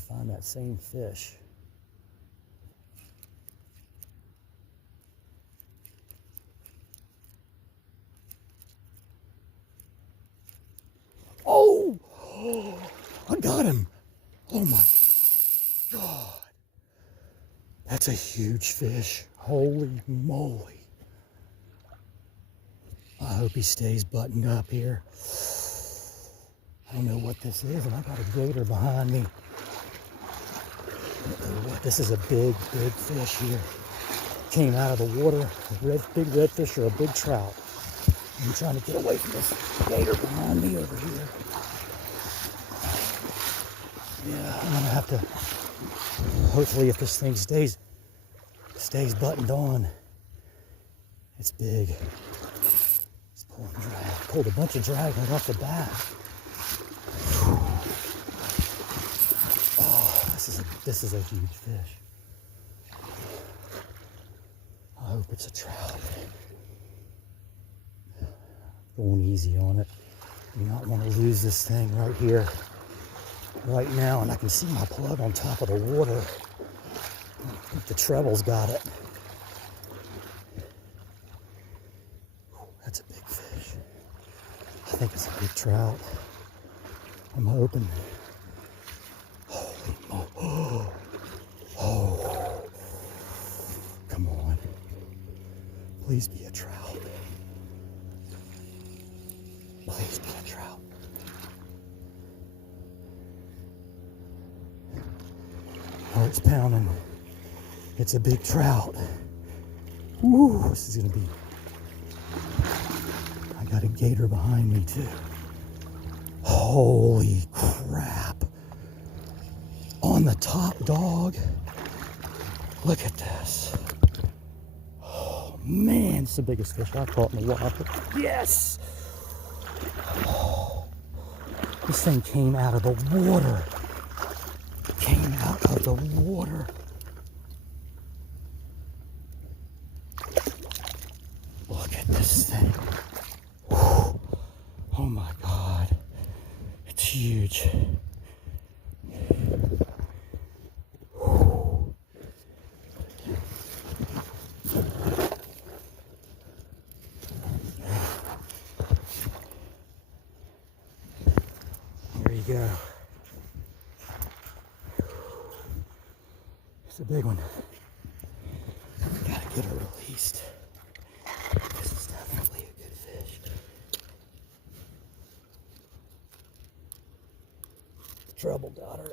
find that same fish. Oh! Oh! I got him! Oh my God! That's a huge fish. Holy moly. I hope he stays buttoned up here. I don't know what this is, and I got a gator behind me. This is a big, big fish here. Came out of the water, a big redfish or a big trout. I'm trying to get away from this gator behind me over here. Yeah, I'm gonna have to, hopefully if this thing stays buttoned on. It's big. It's pulling drag. Pulled a bunch of drag right off the bat. Oh, this is a huge fish. I hope it's a trout. Going easy on it. Do not want to lose this thing right here, right now, and I can see my plug on top of the water. I think the treble's got it. That's a big fish. I think it's a big trout. I'm hoping. Holy moly. Oh, oh. Come on. Please be a trout. Please be a trout. Heart's pounding. It's a big trout. Woo, this is gonna be. I got a gator behind me too. Holy crap. On the top, dog. Look at this. Oh man, it's the biggest fish I've caught in a while. Yes! Oh, this thing came out of the water. Came out of the water. Look at this thing. Whew. Oh my God. It's huge. Whew. There you go. It's a big one. Gotta get her released. This is definitely a good fish. Trouble got her.